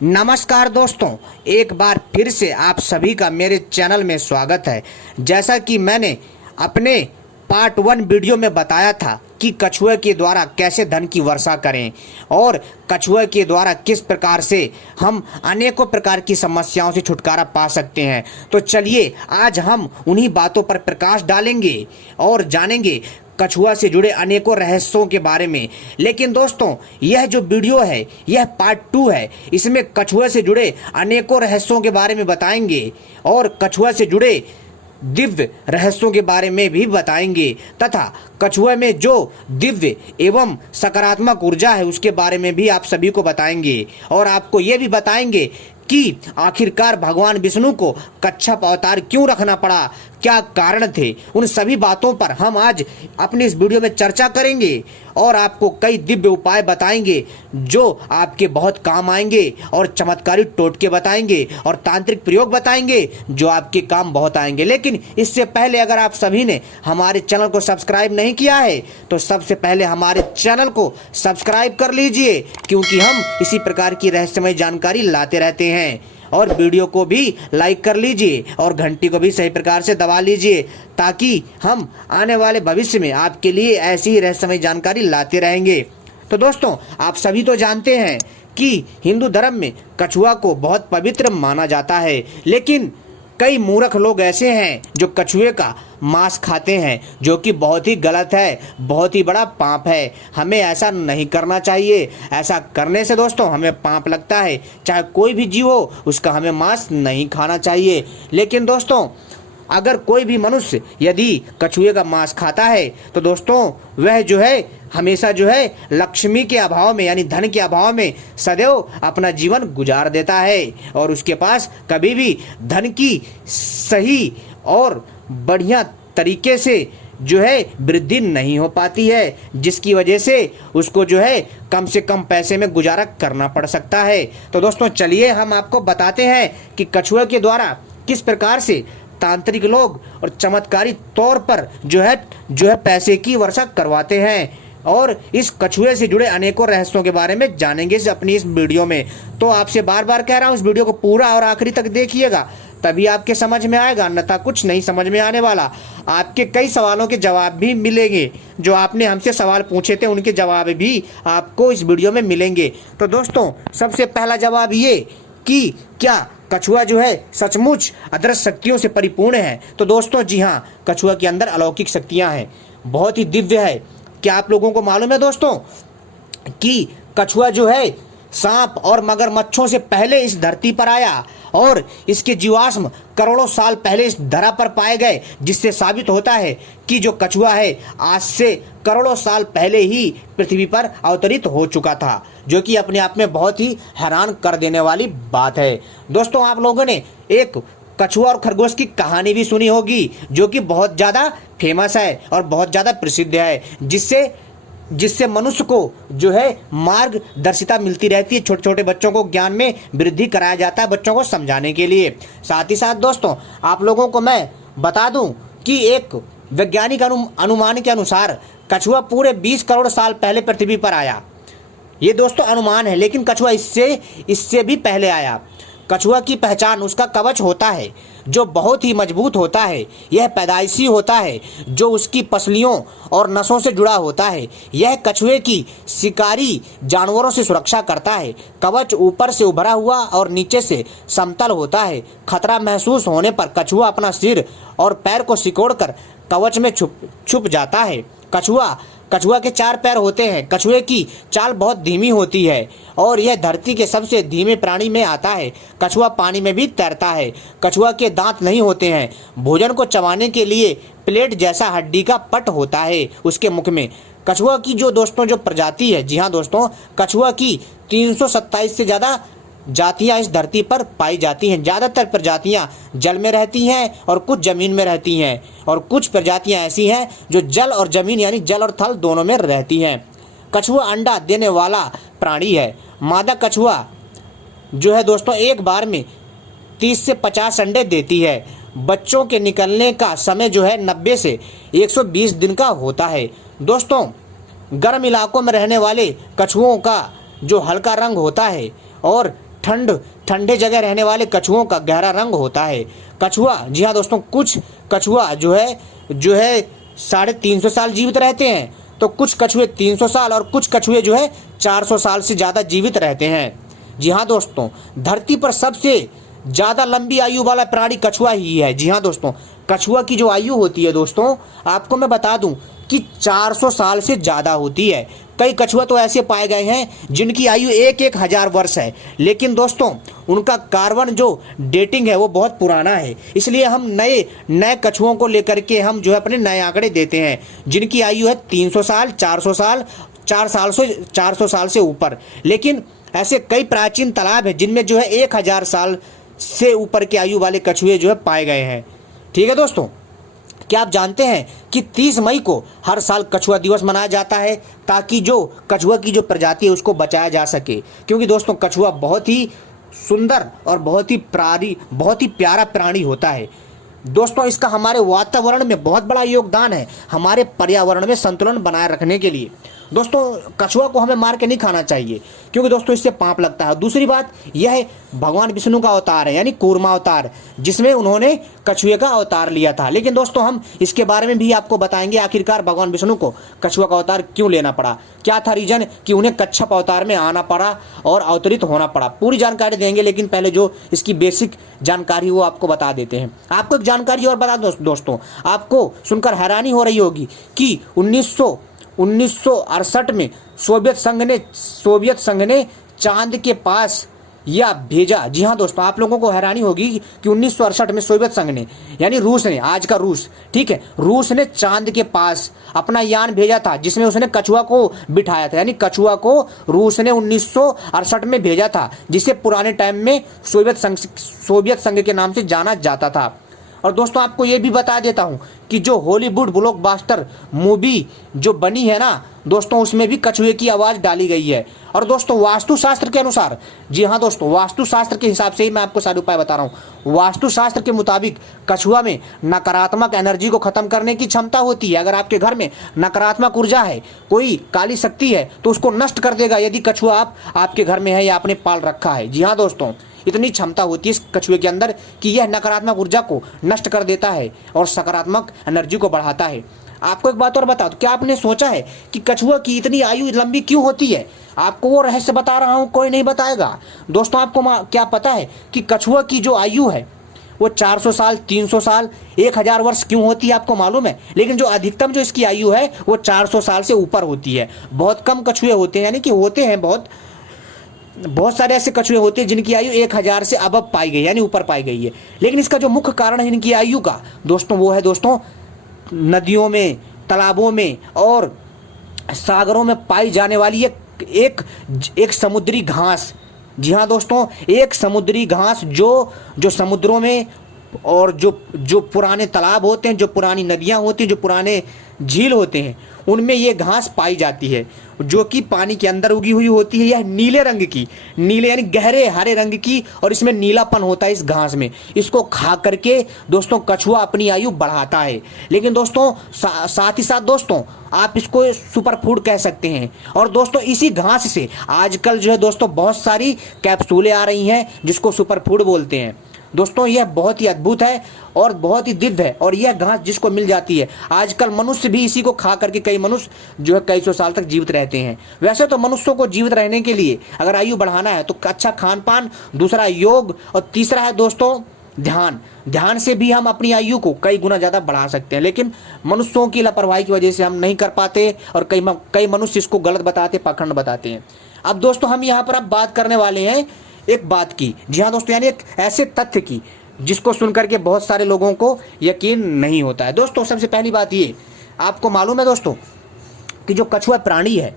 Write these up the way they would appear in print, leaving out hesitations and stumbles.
नमस्कार दोस्तों, एक बार फिर से आप सभी का मेरे चैनल में स्वागत है। जैसा कि मैंने अपने पार्ट 1 वीडियो में बताया था कि कछुए के द्वारा कैसे धन की वर्षा करें और कछुए के द्वारा किस प्रकार से हम अनेकों प्रकार की समस्याओं से छुटकारा पा सकते हैं। तो चलिए आज हम उन्हीं बातों पर प्रकाश डालेंगे और जानेंगे कछुआ से जुड़े अनेकों रहस्यों के बारे में। लेकिन दोस्तों, यह जो वीडियो है यह पार्ट 2 है। इसमें कछुआ से जुड़े अनेकों रहस्यों के बारे में बताएंगे और कछुआ से जुड़े दिव्य रहस्यों के बारे में भी बताएंगे तथा कछुए में जो दिव्य एवं सकारात्मक ऊर्जा है उसके बारे में भी आप सभी को बताएंगे और आपको ये भी बताएंगे कि आखिरकार भगवान विष्णु को कच्छप अवतार क्यों रखना पड़ा, क्या कारण थे। उन सभी बातों पर हम आज अपनी इस वीडियो में चर्चा करेंगे और आपको कई दिव्य उपाय बताएंगे जो आपके बहुत काम आएंगे और चमत्कारी टोटके बताएंगे और तांत्रिक प्रयोग बताएंगे जो आपके काम बहुत आएंगे। लेकिन इससे पहले अगर आप सभी ने हमारे चैनल को सब्सक्राइब नहीं किया है तो सबसे पहले हमारे चैनल को सब्सक्राइब कर लीजिए, क्योंकि हम इसी प्रकार की रहस्यमय जानकारी लाते रहते हैं। और वीडियो को भी लाइक कर लीजिए और घंटी को भी सही प्रकार से दबा लीजिए ताकि हम आने वाले भविष्य में आपके लिए ऐसी ही रहस्यमय जानकारी लाते रहेंगे। तो दोस्तों, आप सभी तो जानते हैं कि हिंदू धर्म में कछुआ को बहुत पवित्र माना जाता है, लेकिन कई मूर्ख लोग ऐसे हैं जो कछुए का मांस खाते हैं, जो कि बहुत ही गलत है, बहुत ही बड़ा पाप है। हमें ऐसा नहीं करना चाहिए। ऐसा करने से दोस्तों हमें पाप लगता है। चाहे कोई भी जीव हो उसका हमें मांस नहीं खाना चाहिए। लेकिन दोस्तों, अगर कोई भी मनुष्य यदि कछुए का मांस खाता है तो दोस्तों वह जो है हमेशा जो है लक्ष्मी के अभाव में यानी धन के अभाव में सदैव अपना जीवन गुजार देता है और उसके पास कभी भी धन की सही और बढ़िया तरीके से जो है वृद्धि नहीं हो पाती है, जिसकी वजह से उसको जो है कम से कम पैसे में गुजारा करना पड़ सकता है। तो दोस्तों चलिए हम आपको बताते हैं कि कछुए के द्वारा किस प्रकार से तांत्रिक लोग और चमत्कारी तौर पर जो है पैसे की वर्षा करवाते हैं और इस कछुए से जुड़े अनेकों रहस्यों के बारे में जानेंगे अपनी इस वीडियो में। तो आपसे बार बार कह रहा हूँ इस वीडियो को पूरा और आखिरी तक देखिएगा, तभी आपके समझ में आएगा, अन्यथा कुछ नहीं समझ में आने वाला। आपके कई सवालों के जवाब भी मिलेंगे, जो आपने हमसे सवाल पूछे थे उनके जवाब भी आपको इस वीडियो में मिलेंगे। तो दोस्तों सबसे पहला जवाब ये कि क्या कछुआ जो है सचमुच अदृश्य शक्तियों से परिपूर्ण है। तो दोस्तों जी हाँ, कछुआ के अंदर अलौकिक शक्तियां हैं, बहुत ही दिव्य है। क्या आप लोगों को मालूम है दोस्तों कि कछुआ जो है सांप और मगरमच्छों से पहले इस धरती पर आया और इसके जीवाश्म करोड़ों साल पहले इस धरा पर पाए गए, जिससे साबित होता है कि जो कछुआ है आज से करोड़ों साल पहले ही पृथ्वी पर अवतरित हो चुका था, जो कि अपने आप में बहुत ही हैरान कर देने वाली बात है। दोस्तों आप लोगों ने एक कछुआ और खरगोश की कहानी भी सुनी होगी, जो कि बहुत ज़्यादा फेमस है और बहुत ज़्यादा प्रसिद्ध है, जिससे मनुष्य को जो है मार्गदर्शिता मिलती रहती है। छोटे छोटे बच्चों को ज्ञान में वृद्धि कराया जाता है बच्चों को समझाने के लिए। साथ ही साथ दोस्तों आप लोगों को मैं बता दूं कि एक वैज्ञानिक अनुमान के अनुसार कछुआ पूरे 20 करोड़ साल पहले पृथ्वी पर आया। ये दोस्तों अनुमान है, लेकिन कछुआ इससे भी पहले आया। कछुआ की पहचान उसका कवच होता है जो बहुत ही मजबूत होता है। यह पैदाइशी होता है जो उसकी पसलियों और नसों से जुड़ा होता है। यह कछुए की शिकारी जानवरों से सुरक्षा करता है। कवच ऊपर से उभरा हुआ और नीचे से समतल होता है। खतरा महसूस होने पर कछुआ अपना सिर और पैर को सिकोड़कर कवच में छुप जाता है। कछुआ के 4 पैर होते हैं। कछुए की चाल बहुत धीमी होती है और यह धरती के सबसे धीमे प्राणी में आता है। कछुआ पानी में भी तैरता है। कछुआ के दांत नहीं होते हैं। भोजन को चबाने के लिए प्लेट जैसा हड्डी का पट होता है उसके मुख में। कछुआ की जो प्रजाति है, जी हाँ दोस्तों, कछुआ की 327 से ज़्यादा जातियां इस धरती पर पाई जाती हैं। ज़्यादातर प्रजातियां जल में रहती हैं और कुछ जमीन में रहती हैं, और कुछ प्रजातियां ऐसी हैं जो जल और जमीन यानी जल और थल दोनों में रहती हैं। कछुआ अंडा देने वाला प्राणी है। मादा कछुआ जो है दोस्तों एक बार में 30 से 50 अंडे देती है। बच्चों के निकलने का समय जो है 90 से 120 दिन का होता है। दोस्तों गर्म इलाकों में रहने वाले कछुओं का जो हल्का रंग होता है और ठंडे जगह रहने वाले कछुओं का गहरा रंग होता है। कछुआ, जी हाँ दोस्तों, कुछ कछुआ जो है 350 साल जीवित रहते हैं, तो कुछ कछुए 300 साल और कुछ कछुए जो है 400 साल से ज़्यादा जीवित रहते हैं। जी हाँ दोस्तों, धरती पर सबसे ज़्यादा लंबी आयु वाला प्राणी कछुआ ही है। जी हाँ दोस्तों, कछुआ की जो आयु होती है दोस्तों, आपको मैं बता दूं कि 400 साल से ज़्यादा होती है। कई कछुआ तो ऐसे पाए गए हैं जिनकी आयु 1,000 वर्ष है, लेकिन दोस्तों उनका कार्बन जो डेटिंग है वो बहुत पुराना है। इसलिए हम नए कछुओं को लेकर के हम जो है अपने नए आंकड़े देते हैं, जिनकी आयु है 300 साल, 400 साल, 400 साल से ऊपर। लेकिन ऐसे कई प्राचीन तालाब हैं जिनमें जो है 1,000 साल से ऊपर की आयु वाले कछुए जो है पाए गए हैं। ठीक है दोस्तों, क्या आप जानते हैं कि 30 मई को हर साल कछुआ दिवस मनाया जाता है, ताकि जो कछुआ की जो प्रजाति है उसको बचाया जा सके। क्योंकि दोस्तों कछुआ बहुत ही सुंदर और बहुत ही प्यारा प्राणी होता है। दोस्तों इसका हमारे वातावरण में बहुत बड़ा योगदान है, हमारे पर्यावरण में संतुलन बनाए रखने के लिए। दोस्तों कछुआ को हमें मार के नहीं खाना चाहिए, क्योंकि दोस्तों इससे पाप लगता है। दूसरी बात यह है, भगवान विष्णु का अवतार है, यानी कूर्मा अवतार, जिसमें उन्होंने कछुए का अवतार लिया था। लेकिन दोस्तों हम इसके बारे में भी आपको बताएंगे, आखिरकार भगवान विष्णु को कछुआ का अवतार क्यों लेना पड़ा, क्या था रीजन कि उन्हें कच्छप अवतार में आना पड़ा और अवतरित होना पड़ा। पूरी जानकारी देंगे, लेकिन पहले जो इसकी बेसिक जानकारी वो आपको बता देते हैं। आपको एक जानकारी और बता दो दोस्तों, आपको सुनकर हैरानी हो रही होगी कि 1968 में सोवियत संघ ने चांद के पास या भेजा। जी हाँ दोस्तों, आप लोगों को हैरानी होगी कि 1968 में सोवियत संघ ने, यानी रूस ने, आज का रूस, ठीक है, रूस ने चांद के पास अपना यान भेजा था, जिसमें उसने कछुआ को बिठाया था। यानी कछुआ को रूस ने 1968 में भेजा था, जिसे पुराने टाइम में सोवियत संघ के नाम से जाना जाता था। और दोस्तों आपको ये भी बता देता हूँ कि जो हॉलीवुड ब्लॉकबस्टर मूवी जो बनी है ना दोस्तों, उसमें भी कछुए की आवाज़ डाली गई है। और दोस्तों वास्तुशास्त्र के अनुसार, जी हाँ दोस्तों, वास्तुशास्त्र के हिसाब से ही मैं आपको सारे उपाय बता रहा हूँ। वास्तुशास्त्र के मुताबिक कछुआ में नकारात्मक एनर्जी को खत्म करने की क्षमता होती है। अगर आपके घर में नकारात्मक ऊर्जा है, कोई काली शक्ति है, तो उसको नष्ट कर देगा यदि कछुआ आपके घर में है या आपने पाल रखा है। जी हाँ दोस्तों, इतनी क्षमता होती है इस कछुए के अंदर कि यह नकारात्मक ऊर्जा को नष्ट कर देता है और सकारात्मक एनर्जी को बढ़ाता है। आपको एक बात और बता दूं, क्या आपने सोचा है कि कछुआ की इतनी आयु लंबी क्यों होती है? आपको वो रहस्य बता रहा हूं, कोई नहीं बताएगा। दोस्तों आपको क्या पता है कि कछुआ की जो आयु है वो 400 साल, 300 साल, 1,000 वर्ष क्यों होती है, आपको मालूम है? लेकिन जो अधिकतम जो इसकी आयु है वो 400 साल से ऊपर होती है। बहुत कम कछुए होते हैं, यानी कि होते हैं बहुत सारे ऐसे कछुए होते हैं जिनकी आयु 1,000 से अबव पाई गई, यानी ऊपर पाई गई है। लेकिन इसका जो मुख्य कारण है इनकी आयु का दोस्तों, वो है दोस्तों नदियों में, तालाबों में और सागरों में पाई जाने वाली एक समुद्री घास। जी हाँ दोस्तों, एक समुद्री घास जो समुद्रों में और जो पुराने तालाब होते हैं, जो पुरानी नदियाँ होती हैं, जो पुराने झील होते हैं, उनमें ये घास पाई जाती है, जो कि पानी के अंदर उगी हुई होती है। यह नीले रंग की, नीले यानी गहरे हरे रंग की, और इसमें नीलापन होता है इस घास में। इसको खा करके दोस्तों कछुआ अपनी आयु बढ़ाता है। लेकिन दोस्तों साथ ही साथ दोस्तों आप इसको सुपर फूड कह सकते हैं। और दोस्तों इसी घास से आजकल जो है दोस्तों बहुत सारी कैप्सूलें आ रही हैं, जिसको सुपर फूड बोलते हैं। दोस्तों यह बहुत ही अद्भुत है और बहुत ही दिव्य है, और यह घास जिसको मिल जाती है, आजकल मनुष्य भी इसी को खा करके कई मनुष्य जो है कई सौ साल तक जीवित रहते हैं। वैसे तो मनुष्यों को जीवित रहने के लिए अगर आयु बढ़ाना है तो अच्छा खान पान, दूसरा योग, और तीसरा है दोस्तों ध्यान से भी हम अपनी आयु को कई गुना ज़्यादा बढ़ा सकते हैं। लेकिन मनुष्यों की लापरवाही की वजह से हम नहीं कर पाते, और कई मनुष्य इसको गलत बताते, पाखंड बताते हैं। अब दोस्तों हम यहाँ पर अब बात करने वाले हैं एक बात की, जी हाँ दोस्तों, यानी एक ऐसे तथ्य की जिसको सुनकर के बहुत सारे लोगों को यकीन नहीं होता है। दोस्तों सबसे पहली बात ये, आपको मालूम है दोस्तों कि जो कछुआ प्राणी है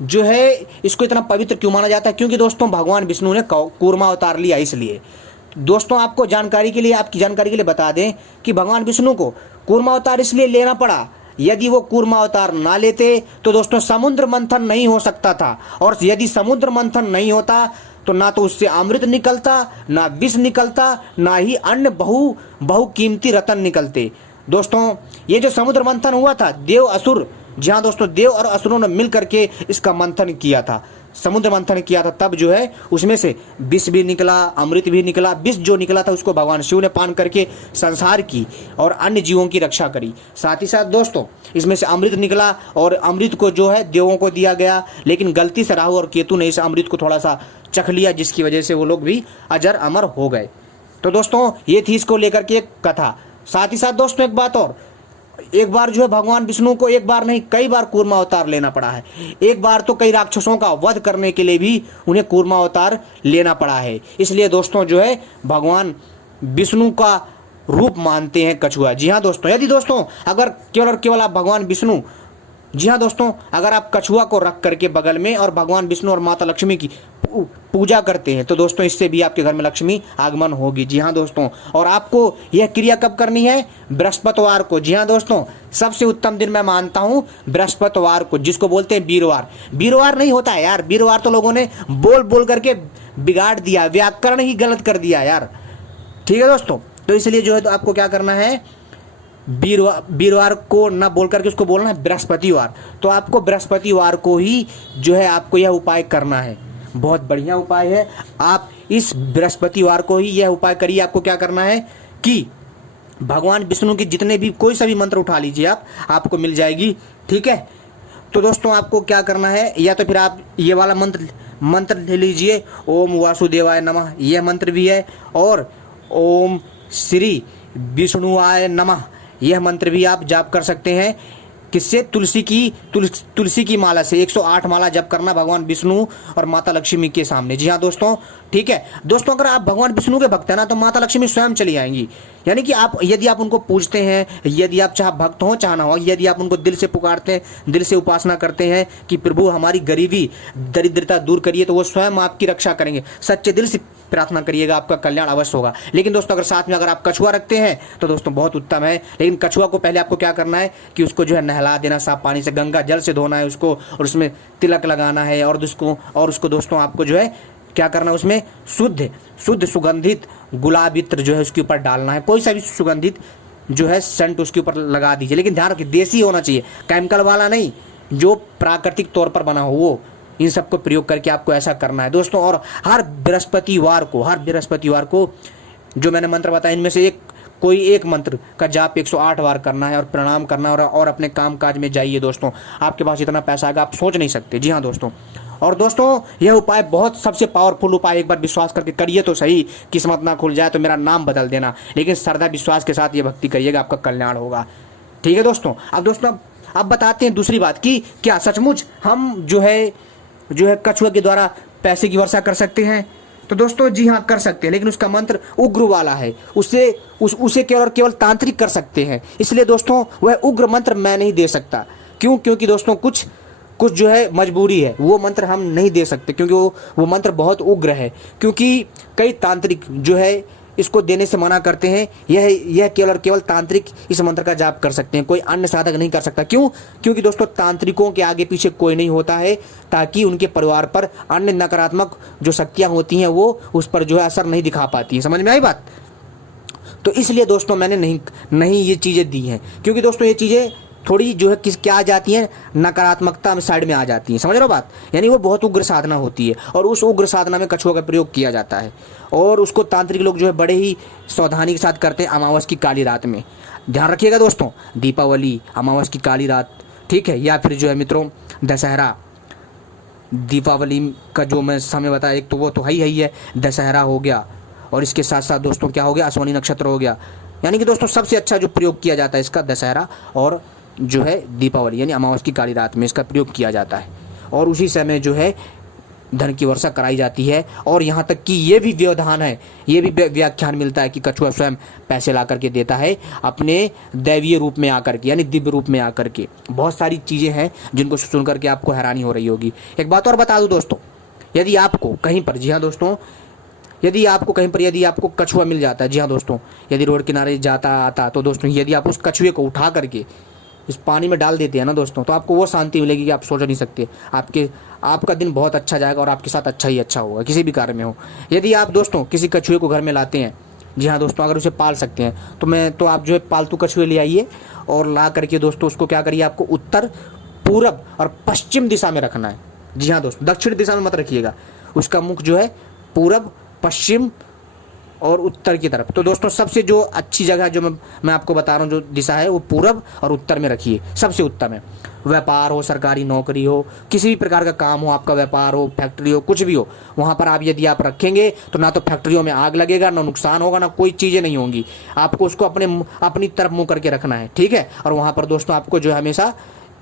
जो है, इसको इतना पवित्र क्यों माना जाता है? क्योंकि दोस्तों भगवान विष्णु ने कूर्मा अवतार लिया, इसलिए। दोस्तों आपकी जानकारी के लिए बता दें कि भगवान विष्णु को कूर्मा अवतार इसलिए लेना पड़ा, यदि वो कूर्मा अवतार ना लेते तो दोस्तों समुद्र मंथन नहीं हो सकता था, और यदि समुद्र मंथन नहीं होता तो ना तो उससे अमृत निकलता, ना विष निकलता, ना ही अन्य बहुकीमती रत्न निकलते। दोस्तों ये जो समुद्र मंथन हुआ था, देव असुर, जी हाँ दोस्तों, देव और असुरों ने मिल करके इसका मंथन किया था। समुद्र मंथन किया था तब जो है उसमें से विष भी निकला, अमृत भी निकला। विष जो निकला था उसको भगवान शिव ने पान करके संसार की और अन्य जीवों की रक्षा करी। साथ ही साथ दोस्तों इसमें से अमृत निकला और अमृत को जो है देवों को दिया गया, लेकिन गलती से राहु और केतु ने इस अमृत को थोड़ा सा चख लिया, जिसकी वजह से वो लोग भी अजर अमर हो गए। तो दोस्तों ये थी इसको लेकर के एक कथा। साथ ही साथ दोस्तों एक बात और, एक बार जो है भगवान विष्णु को एक बार नहीं कई बार कूर्मा अवतार लेना पड़ा है। एक बार तो कई राक्षसों का वध करने के लिए भी उन्हें कूर्मा अवतार लेना पड़ा है। इसलिए दोस्तों जो है भगवान विष्णु का रूप मानते हैं कछुआ। जी हाँ दोस्तों, यदि दोस्तों अगर केवल और केवल आप भगवान विष्णु, जी हाँ दोस्तों, अगर आप कछुआ को रख करके बगल में और भगवान विष्णु और माता लक्ष्मी की पूजा करते हैं तो दोस्तों इससे भी आपके घर में लक्ष्मी आगमन होगी। जी हाँ दोस्तों, और आपको यह क्रिया कब करनी है? बृहस्पतिवार को। जी हाँ दोस्तों, सबसे उत्तम दिन मैं मानता हूँ बृहस्पतिवार को, जिसको बोलते हैं वीरवार। वीरवार नहीं होता है यार, वीरवार तो लोगों ने बोल बोल करके बिगाड़ दिया, व्याकरण ही गलत कर दिया यार। ठीक है दोस्तों, तो इसलिए जो है तो आपको क्या करना है, वीरवार को ना बोल करके उसको बोलना है बृहस्पतिवार। तो आपको बृहस्पतिवार को ही जो है आपको यह उपाय करना है। बहुत बढ़िया उपाय है, आप इस बृहस्पतिवार को ही यह उपाय करिए। आपको क्या करना है कि भगवान विष्णु के जितने भी कोई सा भी मंत्र उठा लीजिए आप, आपको मिल जाएगी। ठीक है, तो दोस्तों आपको क्या करना है, या तो फिर आप ये वाला मंत्र ले लीजिए, ओम वासुदेवाय नमः, यह मंत्र भी है, और ओम श्री विष्णुआय नमः, यह मंत्र भी आप जाप कर सकते हैं। किससे? तुलसी की माला से 108 माला जप करना भगवान विष्णु और माता लक्ष्मी के सामने। जी हाँ दोस्तों, ठीक है दोस्तों, अगर आप भगवान विष्णु के भक्त हैं ना तो माता लक्ष्मी स्वयं चली आएंगी। यानी कि आप यदि आप उनको पूजते हैं, यदि आप चाहे भक्त हो चाहे ना हो, यदि आप उनको दिल से पुकारते हैं, दिल से उपासना करते हैं कि प्रभु हमारी गरीबी दरिद्रता दूर करिए, तो वो स्वयं आपकी रक्षा करेंगे। सच्चे दिल से प्रार्थना करिएगा, आपका कल्याण अवश्य होगा। लेकिन दोस्तों अगर साथ में अगर आप कछुआ रखते हैं तो दोस्तों बहुत उत्तम है। लेकिन कछुआ को पहले आपको क्या करना है कि उसको जो है नहला देना साफ पानी से, गंगा जल से धोना है उसको, और उसमें तिलक लगाना है, और उसको दोस्तों आपको जो है क्या करना है, उसमें शुद्ध सुगंधित गुलाब इत्र जो है उसके ऊपर डालना है। कोई सा भी सुगंधित जो है सेंट उसके ऊपर लगा दीजिए, लेकिन ध्यान रखिए देसी होना चाहिए, केमिकल वाला नहीं, जो प्राकृतिक तौर पर बना हो वो। इन सब को प्रयोग करके आपको ऐसा करना है दोस्तों। और हर बृहस्पतिवार को जो मैंने मंत्र बताया इनमें से कोई एक मंत्र का जाप 108 बार करना है और प्रणाम करना, और अपने काम काज में जाइए दोस्तों। आपके पास इतना पैसा आएगा आप सोच नहीं सकते। जी हाँ दोस्तों, और दोस्तों यह उपाय बहुत सबसे पावरफुल उपाय, एक बार विश्वास करके करिए तो सही। किस्मत ना खुल जाए तो मेरा नाम बदल देना, लेकिन श्रद्धा विश्वास के साथ ये भक्ति करिएगा, आपका कल्याण होगा। ठीक है दोस्तों, अब बताते हैं दूसरी बात कि क्या सचमुच हम जो है कछुआ के द्वारा पैसे की वर्षा कर सकते हैं? तो दोस्तों जी हाँ कर सकते हैं, लेकिन उसका मंत्र उग्र वाला है, उसे केवल तांत्रिक कर सकते हैं। इसलिए दोस्तों वह उग्र मंत्र मैं नहीं दे सकता। क्योंकि दोस्तों कुछ जो है मजबूरी है, वो मंत्र हम नहीं दे सकते, क्योंकि वो मंत्र बहुत उग्र है। क्योंकि कई तांत्रिक जो है इसको देने से मना करते हैं। यह केवल और केवल तांत्रिक इस मंत्र का जाप कर सकते हैं, कोई अन्य साधक नहीं कर सकता। क्योंकि दोस्तों तांत्रिकों के आगे पीछे कोई नहीं होता है, ताकि उनके परिवार पर अन्य नकारात्मक जो शक्तियां होती हैं वो उस पर जो है असर नहीं दिखा पाती है। समझ में आई बात? तो इसलिए दोस्तों मैंने नहीं ये चीज़ें दी हैं, क्योंकि दोस्तों ये चीज़ें थोड़ी जो है क्या आ जाती हैं, नकारात्मकता में साइड में आ जाती हैं। समझ रहे हो बात? यानी वो बहुत उग्र साधना होती है, और उस उग्र साधना में कछुआ का प्रयोग किया जाता है, और उसको तांत्रिक लोग जो है बड़े ही सावधानी के साथ करते हैं अमावस की काली रात में। ध्यान रखिएगा दोस्तों, दीपावली, अमावस की काली रात, ठीक है, या फिर जो है मित्रों दशहरा, दीपावली का जो मैं समय बताया, एक तो वो तो ही है, दशहरा हो गया, और इसके साथ साथ दोस्तों क्या हो गया, अश्विनी नक्षत्र हो गया। यानी कि दोस्तों सबसे अच्छा जो प्रयोग किया जाता है इसका दशहरा और जो है दीपावली, यानी अमावस की काली रात में इसका प्रयोग किया जाता है, और उसी समय जो है धन की वर्षा कराई जाती है। और यहाँ तक कि ये भी व्यवधान है, ये भी व्याख्यान मिलता है कि कछुआ स्वयं पैसे ला करके देता है अपने दैवीय रूप में आकर के, यानी दिव्य रूप में आकर के। बहुत सारी चीज़ें हैं जिनको सुन करके आपको हैरानी हो रही होगी। एक बात और बता दूँ दोस्तों, यदि आपको कहीं पर, जी हाँ दोस्तों, यदि आपको कछुआ मिल जाता है, जी हाँ दोस्तों, यदि रोड किनारे जाता आता, तो दोस्तों यदि आप उस कछुए को उठा करके इस पानी में डाल देते हैं ना दोस्तों, तो आपको वो शांति मिलेगी कि आप सोच नहीं सकते। आपका दिन बहुत अच्छा जाएगा और आपके साथ अच्छा ही अच्छा होगा, किसी भी कार्य में हो। यदि आप दोस्तों किसी कछुए को घर में लाते हैं, जी हाँ दोस्तों, अगर उसे पाल सकते हैं तो आप जो है पालतू कछुए ले आइए, और ला करके दोस्तों उसको क्या करिए, आपको उत्तर, पूरब और पश्चिम दिशा में रखना है। जी हाँ दोस्तों, दक्षिण दिशा में मत रखिएगा, उसका मुख जो है पूरब, पश्चिम और उत्तर की तरफ। तो दोस्तों सबसे जो अच्छी जगह जो मैं आपको बता रहा हूँ जो दिशा है वो पूरब और उत्तर में रखिए, सबसे उत्तम है। व्यापार हो, सरकारी नौकरी हो, किसी भी प्रकार का काम हो, आपका व्यापार हो, फैक्ट्री हो, कुछ भी हो, वहाँ पर आप यदि आप रखेंगे तो ना तो फैक्ट्रियों में आग लगेगा, ना नुकसान होगा, ना कोई चीज़ें नहीं होंगी। आपको उसको अपनी तरफ मुँह करके रखना है, ठीक है। और वहाँ पर दोस्तों आपको जो है हमेशा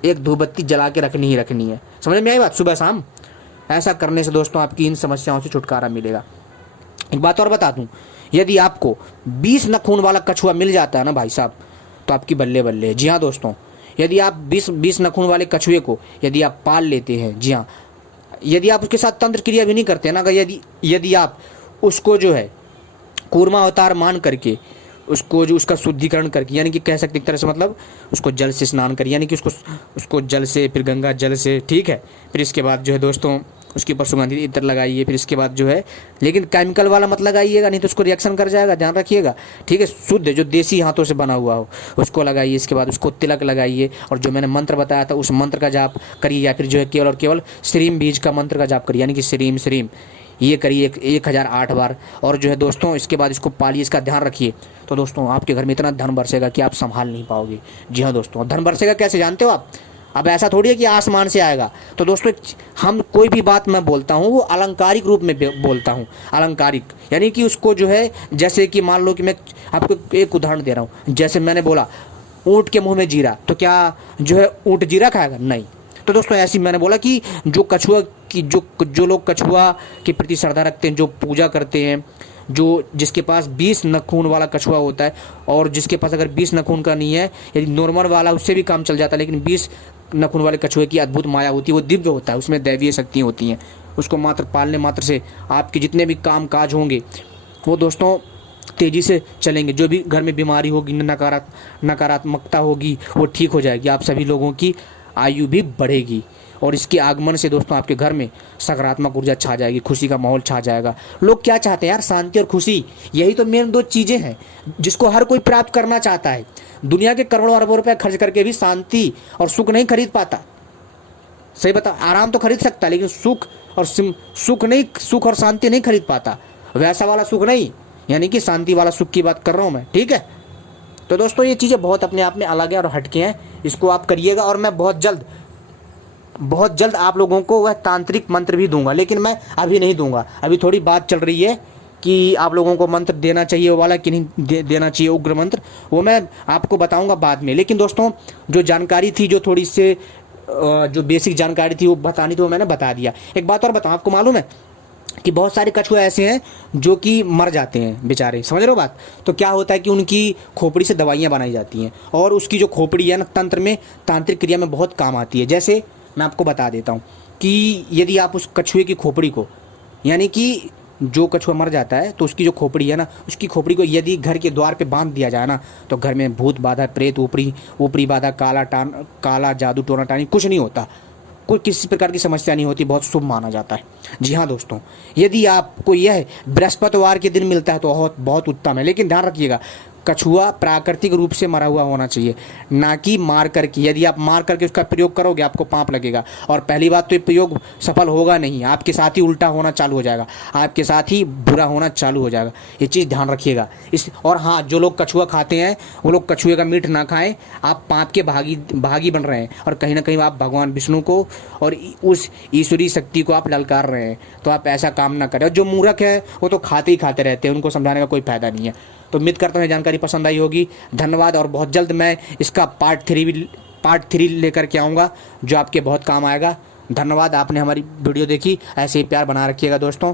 एक धूपबत्ती जला के रखनी ही रखनी है। समझ में आई बात, सुबह शाम ऐसा करने से दोस्तों आपकी इन समस्याओं से छुटकारा मिलेगा। एक बात और बता दूं, यदि आपको 20 नखून वाला कछुआ मिल जाता है ना भाई साहब, तो आपकी बल्ले बल्ले है। जी हाँ दोस्तों, यदि आप 20 नखून वाले कछुए को यदि आप पाल लेते हैं, जी हाँ, यदि आप उसके साथ तंत्र क्रिया भी नहीं करते ना, यदि आप उसको जो है कूर्मा अवतार मान करके उसको जो उसका शुद्धिकरण करके, यानी कि कह सकते एक तरह से मतलब उसको जल से स्नान करिए, यानी कि उसको जल से, फिर गंगा जल से, ठीक है। फिर इसके बाद जो है दोस्तों उसके ऊपर सुगंधित इत्र लगाइए। फिर इसके बाद जो है, लेकिन केमिकल वाला मत लगाइएगा, नहीं तो उसको रिएक्शन कर जाएगा, ध्यान रखिएगा, ठीक है। शुद्ध जो देसी हाथों से बना हुआ हो उसको लगाइए। इसके बाद उसको तिलक लगाइए और जो मैंने मंत्र बताया था उस मंत्र का जाप करिए, या फिर जो है केवल और केवल श्रीम बीज का मंत्र का जाप करिए, यानी कि श्रीम श्रीम, ये करिए 1008 बार। और जो है दोस्तों इसके बाद इसको पालिए, इसका ध्यान रखिए। तो दोस्तों आपके घर में इतना धन बरसेगा कि आप संभाल नहीं पाओगे। जी हाँ दोस्तों, धन बरसेगा कैसे जानते हो आप? अब ऐसा थोड़ी है कि आसमान से आएगा। तो दोस्तों हम कोई भी बात मैं बोलता हूँ वो अलंकारिक रूप में बोलता हूँ, अलंकारिक, यानी कि उसको जो है, जैसे कि मान लो कि मैं आपको एक उदाहरण दे रहा हूँ, जैसे मैंने बोला ऊँट के मुँह में जीरा, तो क्या जो है ऊँट जीरा खाएगा? नहीं। तो दोस्तों ऐसी मैंने बोला कि जो कछुआ की जो लोग कछुआ के प्रति श्रद्धा रखते हैं, जो पूजा करते हैं, जिसके पास 20 नखून वाला कछुआ होता है, और जिसके पास अगर 20 नखून का नहीं है, यदि नॉर्मल वाला उससे भी काम चल जाता है, लेकिन 20 नखून वाले कछुए की अद्भुत माया होती है, वो दिव्य होता है, उसमें दैवीय शक्तियाँ होती हैं। उसको मात्र पालने मात्र से आपके जितने भी काम काज होंगे वो दोस्तों तेज़ी से चलेंगे। जो भी घर में बीमारी होगी, नकारात्मकता होगी, वो ठीक हो जाएगी। आप सभी लोगों की आयु भी बढ़ेगी और इसके आगमन से दोस्तों आपके घर में सकारात्मक ऊर्जा छा जाएगी, खुशी का माहौल छा जाएगा। लोग क्या चाहते हैं यार? शांति और खुशी, यही तो मेन दो चीज़ें हैं जिसको हर कोई प्राप्त करना चाहता है। दुनिया के करोड़ों अरबों रुपए खर्च करके भी शांति और सुख नहीं खरीद पाता। सही बता, आराम तो खरीद सकता है लेकिन सुख और शांति नहीं खरीद पाता। वैसा वाला सुख नहीं, यानी कि शांति वाला सुख की बात कर रहा हूँ मैं, ठीक है। तो दोस्तों ये चीज़ें बहुत अपने आप में अलग है और हटके हैं, इसको आप करिएगा। और मैं बहुत जल्द आप लोगों को वह तांत्रिक मंत्र भी दूंगा, लेकिन मैं अभी नहीं दूंगा। अभी थोड़ी बात चल रही है कि आप लोगों को मंत्र देना चाहिए वो वाला कि नहीं देना चाहिए, उग्र मंत्र, वो मैं आपको बताऊंगा बाद में। लेकिन दोस्तों जो जानकारी थी, जो थोड़ी से जो बेसिक जानकारी थी वो बतानी थी, वो मैंने बता दिया। एक बात और बताऊं, आपको मालूम है कि बहुत सारे कछुए ऐसे हैं जो कि मर जाते हैं बेचारे, समझ रहे हो बात? तो क्या होता है कि उनकी खोपड़ी से दवाइयाँ बनाई जाती हैं, और उसकी जो खोपड़ी है ना, तंत्र में, तांत्रिक क्रिया में बहुत काम आती है। जैसे मैं आपको बता देता हूँ कि यदि आप उस कछुए की खोपड़ी को, यानी कि जो कछुआ मर जाता है तो उसकी जो खोपड़ी है ना, उसकी खोपड़ी को यदि घर के द्वार पे बांध दिया जाए ना, तो घर में भूत बाधा, प्रेत, ऊपरी बाधा, काला जादू, टोना टानी कुछ नहीं होता, कोई किसी प्रकार की समस्या नहीं होती, बहुत शुभ माना जाता है। जी हाँ दोस्तों, यदि आपको यह बृहस्पतिवार के दिन मिलता है तो बहुत उत्तम है। लेकिन ध्यान रखिएगा, कछुआ प्राकृतिक रूप से मरा हुआ होना चाहिए, ना कि मार करके। यदि आप मार करके उसका प्रयोग करोगे आपको पाप लगेगा, और पहली बात तो ये प्रयोग सफल होगा नहीं, आपके साथ ही उल्टा होना चालू हो जाएगा, आपके साथ ही बुरा होना चालू हो जाएगा। ये चीज़ ध्यान रखिएगा। और हाँ, जो लोग कछुआ खाते हैं वो लोग कछुए का मीट ना खाएं, आप पाप के भागी बन रहे हैं, और कहीं ना कहीं आप भगवान विष्णु को और उस ईश्वरीय शक्ति को आप ललकार रहे हैं। तो आप ऐसा काम ना करें। जो मूर्ख है वो तो खाते ही खाते रहते हैं, उनको समझाने का कोई फायदा नहीं है। तो उम्मीद करता हूँ जानकारी पसंद आई होगी। धन्यवाद। और बहुत जल्द मैं इसका पार्ट 3 लेकर के आऊँगा जो आपके बहुत काम आएगा। धन्यवाद, आपने हमारी वीडियो देखी, ऐसे ही प्यार बना रखिएगा दोस्तों।